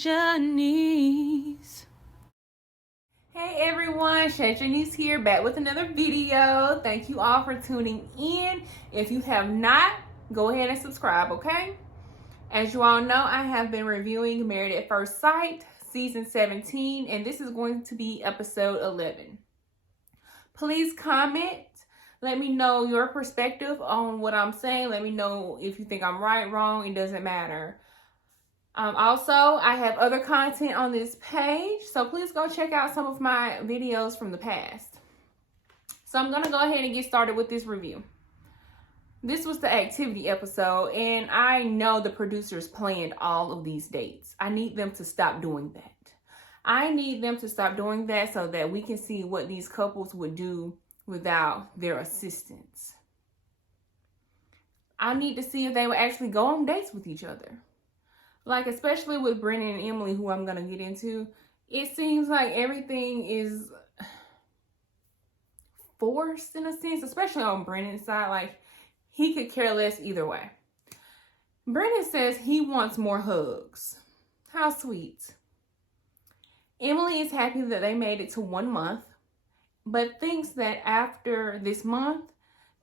Janice. Hey everyone, Janice here, back with another video. Thank you all for tuning in. If you have not, go ahead and subscribe, okay? As you all know, I have been reviewing Married at First Sight, season 17, and this is going to be episode 11. Please comment. Let me know your perspective on what I'm saying. Let me know if you think I'm right, wrong. It doesn't matter. Also, I have other content on this page, so please go check out some of my videos from the past. So I'm going to go ahead and get started with this review. This was the activity episode, and I know the producers planned all of these dates. I need them to stop doing that. I need them to stop doing that so that we can see what these couples would do without their assistance. I need to see if they would actually go on dates with each other. Like, especially with Brennan and Emily, who I'm going to get into, it seems like everything is forced in a sense, especially on Brennan's side. Like, he could care less either way. Brennan says he wants more hugs. How sweet. Emily is happy that they made it to 1 month, but thinks that after this month,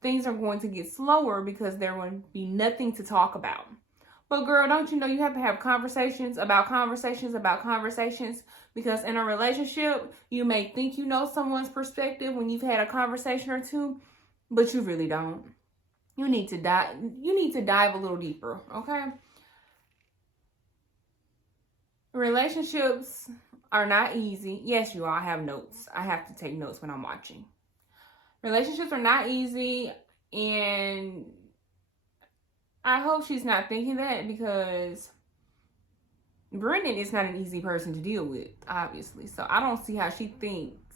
things are going to get slower because there will be nothing to talk about. But girl, don't you know you have to have conversations about conversations about conversations? Because in a relationship, you may think you know someone's perspective when you've had a conversation or two, but you really don't. You need to dive a little deeper, okay? Relationships are not easy. Yes, you all have notes. I have to take notes when I'm watching. Relationships are not easy, and I hope she's not thinking that, because Brennan is not an easy person to deal with, obviously. So I don't see how she thinks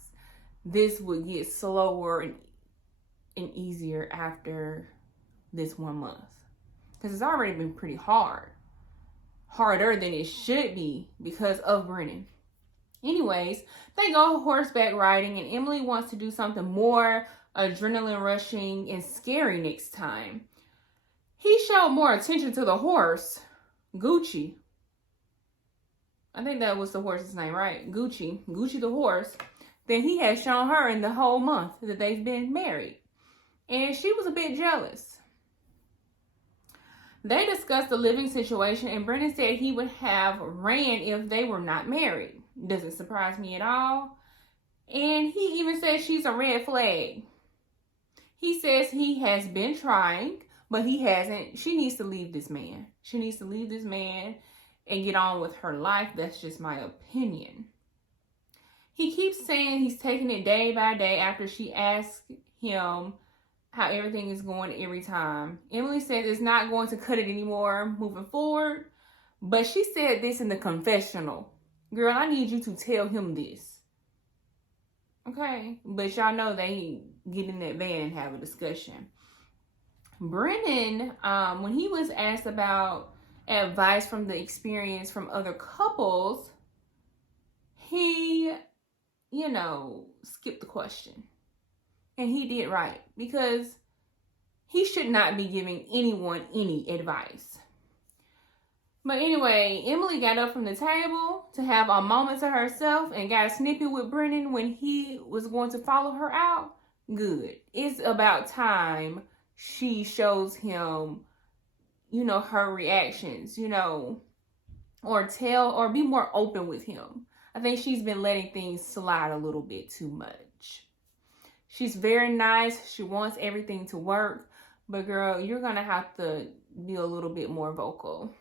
this would get slower and easier after this 1 month. Because it's already been pretty hard. Harder than it should be because of Brennan. Anyways, they go horseback riding, and Emily wants to do something more adrenaline rushing and scary next time. He showed more attention to the horse, Gucci. I think that was the horse's name, right? Gucci the horse, than he has shown her in the whole month that they've been married. And she was a bit jealous. They discussed the living situation, and Brennan said he would have ran if they were not married. Doesn't surprise me at all. And he even says she's a red flag. He says he has been trying, but he hasn't. She needs to leave this man. She needs to leave this man and get on with her life. That's just my opinion. He keeps saying he's taking it day by day after she asks him how everything is going every time. Emily says it's not going to cut it anymore moving forward. But she said this in the confessional. Girl, I need you to tell him this. Okay? But y'all know they get in that van and have a discussion. Brennan, when he was asked about advice from the experience from other couples, he, skipped the question. And he did right, because he should not be giving anyone any advice. But anyway, Emily got up from the table to have a moment to herself and got snippy with Brennan when he was going to follow her out. Good. It's about time she shows him, her reactions, or be more open with him. I think she's been letting things slide a little bit too much. She's very nice. She wants everything to work. But girl, you're going to have to be a little bit more vocal.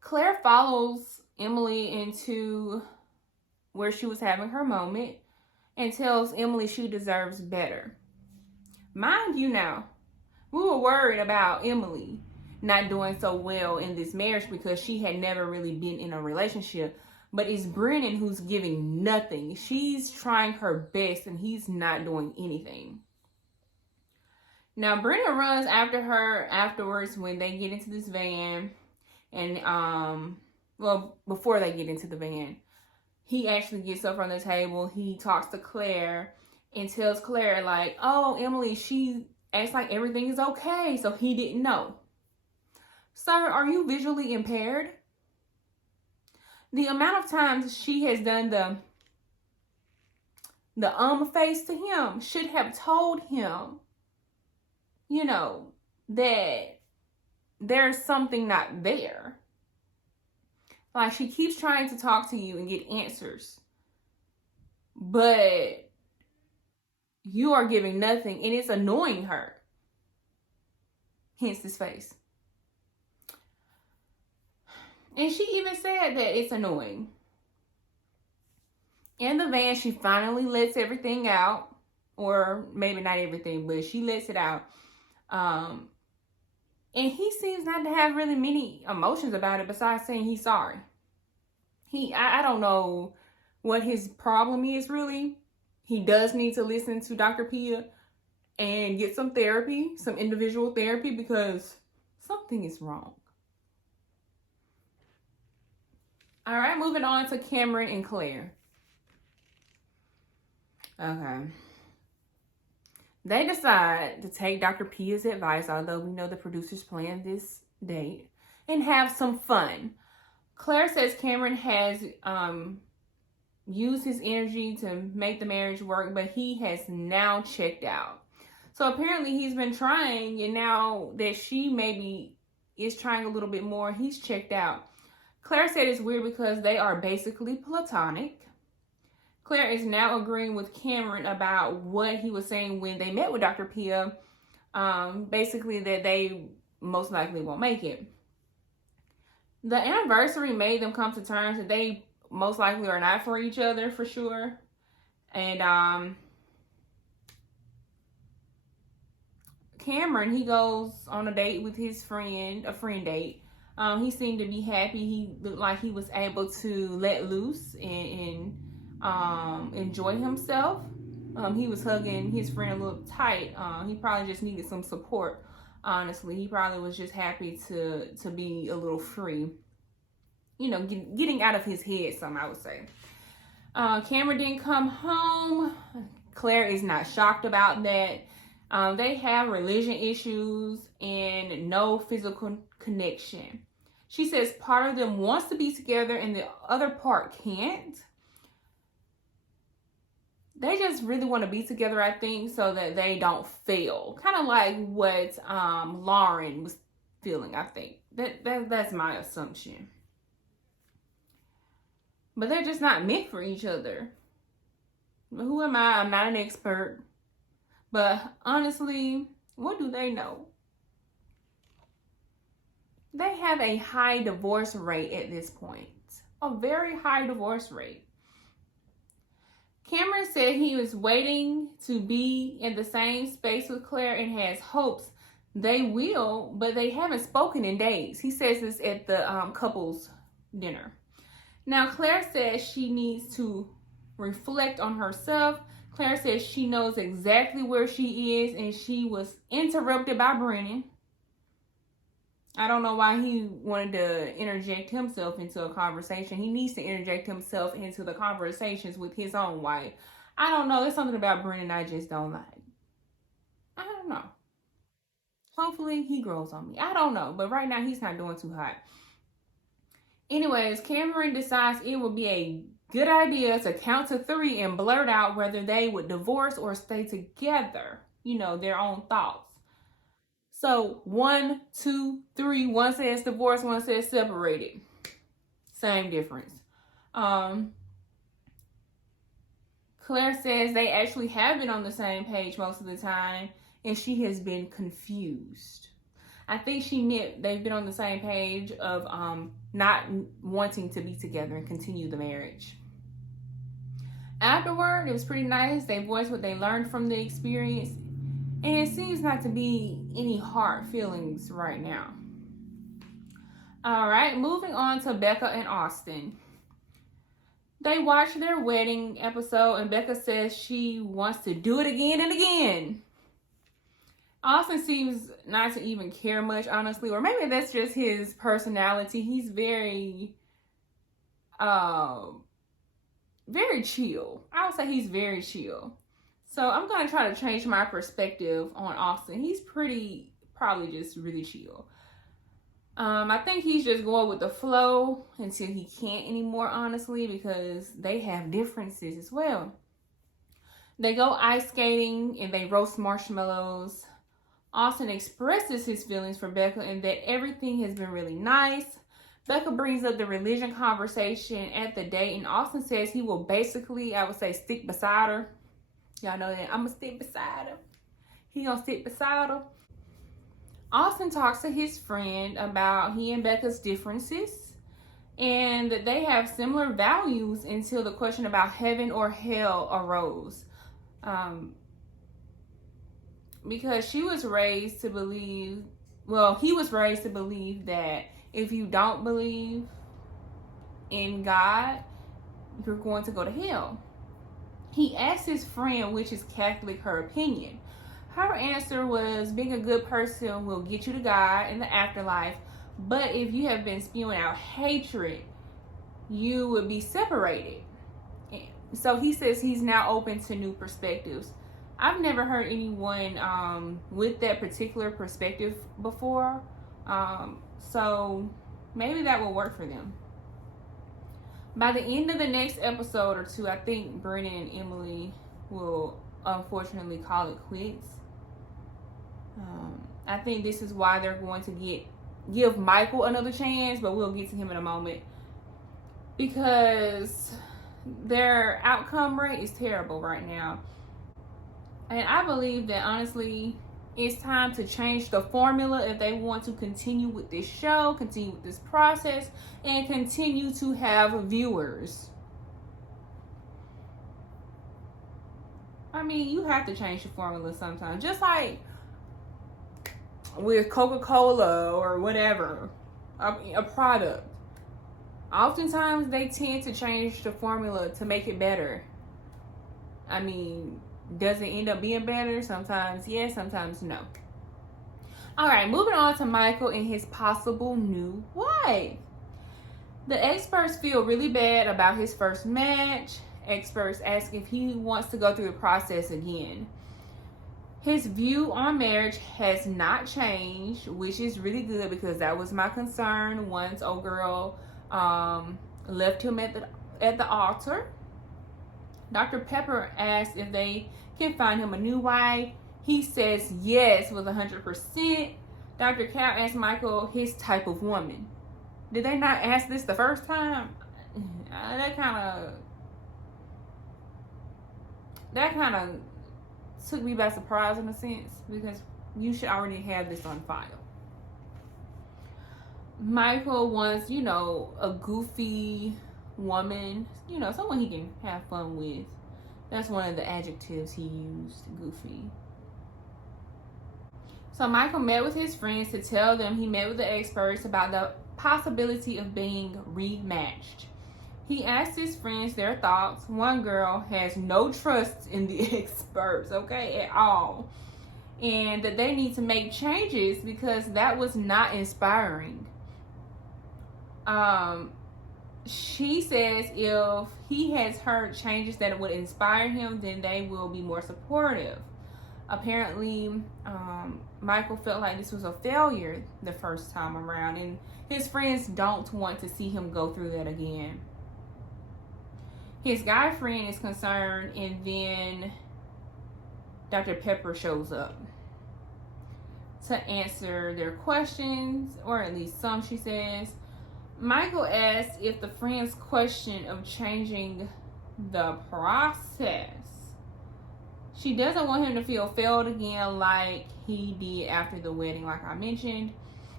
Claire follows Emily into where she was having her moment and tells Emily she deserves better. Mind you now, we were worried about Emily not doing so well in this marriage because she had never really been in a relationship. But it's Brennan who's giving nothing. She's trying her best and he's not doing anything. Now, Brennan runs after her afterwards when they get into this van. And, before they get into the van, he actually gets up from the table. He talks to Claire and tells Claire, like, oh, Emily, she acts like everything is okay. So he didn't know. Sir, are you visually impaired? The amount of times she has done the face to him should have told him, you know, that there's something not there. Like, she keeps trying to talk to you and get answers, but you are giving nothing, and it's annoying her. Hence this face. And she even said that it's annoying. In the van, she finally lets everything out. Or maybe not everything, but she lets it out. And he seems not to have really many emotions about it besides saying he's sorry. I don't know what his problem is really. He does need to listen to Dr. Pia and get some therapy, some individual therapy, because something is wrong. All right, moving on to Cameron and Claire. Okay. They decide to take Dr. Pia's advice, although we know the producers planned this date, and have some fun. Claire says Cameron has used his energy to make the marriage work, but he has now checked out. So apparently he's been trying, and now that she maybe is trying a little bit more, he's checked out. Claire said it's weird because they are basically platonic. Claire is now agreeing with Cameron about what he was saying when they met with Dr. Pia. Basically that they most likely won't make it. The anniversary made them come to terms that they most likely are not for each other for sure. And Cameron, he goes on a date with his friend, a friend date. He seemed to be happy. He looked like he was able to let loose and enjoy himself. He was hugging his friend a little tight. He probably just needed some support. Honestly, he probably was just happy to be a little free. You know, getting out of his head, some I would say. Cameron didn't come home. Claire is not shocked about that. They have religion issues and no physical connection. She says part of them wants to be together and the other part can't. They just really want to be together, I think, so that they don't fail. Kind of like what Lauren was feeling, I think. That's my assumption. But they're just not meant for each other. Who am I? I'm not an expert. But honestly, what do they know? They have a high divorce rate at this point. A very high divorce rate. Cameron said he was waiting to be in the same space with Claire and has hopes they will, but they haven't spoken in days. He says this at the couples dinner. Now, Claire says she needs to reflect on herself. Claire says she knows exactly where she is, and she was interrupted by Brennan. I don't know why he wanted to interject himself into a conversation. He needs to interject himself into the conversations with his own wife. I don't know. There's something about Brennan I just don't like. I don't know. Hopefully he grows on me. I don't know. But right now he's not doing too hot. Anyways, Cameron decides it would be a good idea to count to 3 and blurt out whether they would divorce or stay together. You know, their own thoughts. So 1, 2, 3. One says divorce, one says separated. Same difference. Claire says they actually have been on the same page most of the time, and she has been confused. I think she meant they've been on the same page of not wanting to be together and continue the marriage. Afterward, it was pretty nice. They voiced what they learned from the experience, and it seems not to be any hard feelings right now. All right, moving on to Becca and Austin. They watched their wedding episode, and Becca says she wants to do it again and again. Austin seems not to even care much, honestly, or maybe that's just his personality. He's very chill. I would say he's very chill. So I'm going to try to change my perspective on Austin. He's probably just really chill. I think he's just going with the flow until he can't anymore, honestly, because they have differences as well. They go ice skating and they roast marshmallows. Austin expresses his feelings for Becca and that everything has been really nice. Becca brings up the religion conversation at the date, and Austin says he will basically, I would say, stick beside her. Y'all know that. I'm going to stick beside her. He going to stick beside her. Austin talks to his friend about he and Becca's differences and that they have similar values until the question about heaven or hell arose. Because she was raised to believe, well, he was raised to believe that if you don't believe in God, you're going to go to hell. He asked his friend which is Catholic her opinion. Her answer was, being a good person will get you to God in the afterlife, but if you have been spewing out hatred, you would be separated. So he says he's now open to new perspectives. I've never heard anyone with that particular perspective before, so maybe that will work for them. By the end of the next episode or two, I think Brennan and Emily will unfortunately call it quits. I think this is why they're going to give Michael another chance, but we'll get to him in a moment, because their outcome rate is terrible right now. And I believe that honestly, it's time to change the formula if they want to continue with this show, continue with this process, and continue to have viewers. I mean, you have to change the formula sometimes. Just like with Coca-Cola or whatever, a product. Oftentimes, they tend to change the formula to make it better. I mean, does it end up being better? Sometimes yes, sometimes no. All right, moving on to Michael and his possible new wife. The experts feel really bad about his first match. Experts ask if he wants to go through the process again. His view on marriage has not changed, which is really good because that was my concern once old girl left him at the altar. Dr. Pepper asked if they can find him a new wife. He says yes with 100%. Dr. Cow asked Michael his type of woman. Did they not ask this the first time? That kind of took me by surprise in a sense, because you should already have this on file. Michael wants, a goofy woman, someone he can have fun with. That's one of the adjectives he used, goofy. So Michael met with his friends to tell them he met with the experts about the possibility of being rematched. He asked his friends their thoughts. One girl has no trust in the experts, at all. And that they need to make changes because that was not inspiring. She says if he has heard changes that would inspire him, then they will be more supportive. Apparently, Michael felt like this was a failure the first time around, and his friends don't want to see him go through that again. His guy friend is concerned, and then Dr. Pepper shows up to answer their questions, or at least some, she says. Michael asks if the friend's question of changing the process. She doesn't want him to feel failed again like he did after the wedding, like I mentioned.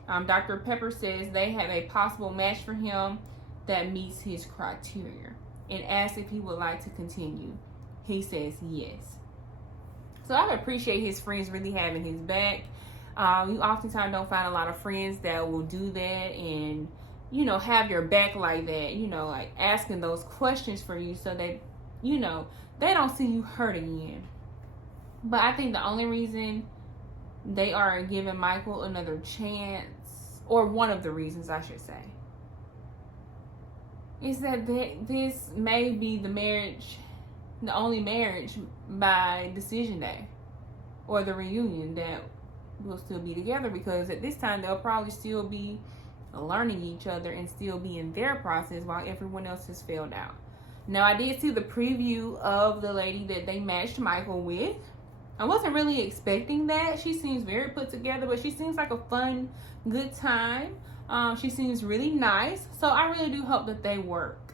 Dr. Pepper says they have a possible match for him that meets his criteria and asks if he would like to continue. He says yes. So I appreciate his friends really having his back. You oftentimes don't find a lot of friends that will do that and, have your back like that, like asking those questions for you so that, they don't see you hurt again. But I think the only reason they are giving Michael another chance, or one of the reasons I should say, is that this may be the only marriage by decision day, or the reunion that will still be together, because at this time they'll probably still be learning each other and still be in their process while everyone else has failed out. Now, I did see the preview of the lady that they matched Michael with. I wasn't really expecting that. She seems very put together, but she seems like a fun, good time. She seems really nice. So I really do hope that they work.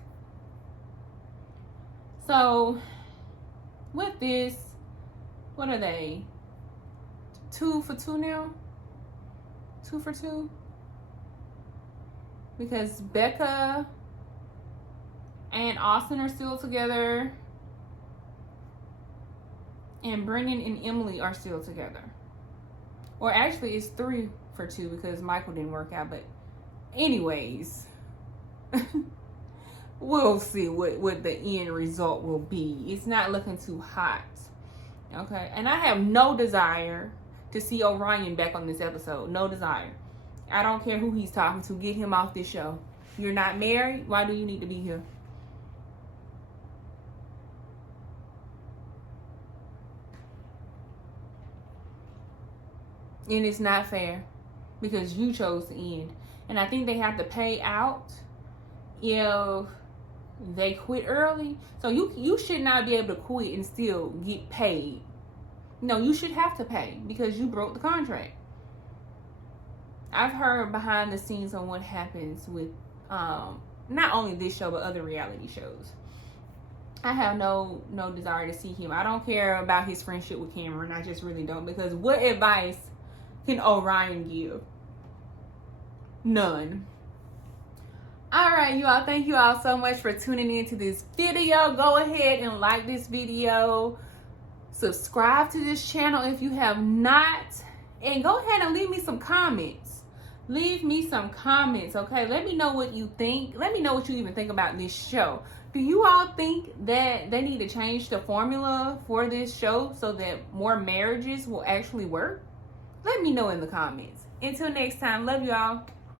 So with this, what are they? 2 for 2 now? 2 for 2? Because Becca and Austin are still together. And Brendan and Emily are still together. Or actually, it's 3 for 2 because Michael didn't work out. But anyways, we'll see what the end result will be. It's not looking too hot. Okay? And I have no desire to see Orion back on this episode. No desire. I don't care who he's talking to. Get him off this show. You're not married. Why do you need to be here? And it's not fair because you chose to end. And I think they have to pay out if they quit early. So you should not be able to quit and still get paid. No, you should have to pay because you broke the contract. I've heard behind the scenes on what happens with not only this show but other reality shows. I have no desire to see him. I don't care about his friendship with Cameron. I just really don't, because what advice can Orion give? None. Alright, you all, thank you all so much for tuning into this video. Go ahead and like this video. Subscribe to this channel if you have not. And go ahead and leave me some comments. Leave me some comments, okay? Let me know what you think. Let me know what you even think about this show. Do you all think that they need to change the formula for this show so that more marriages will actually work? Let me know in the comments. Until next time, love you all.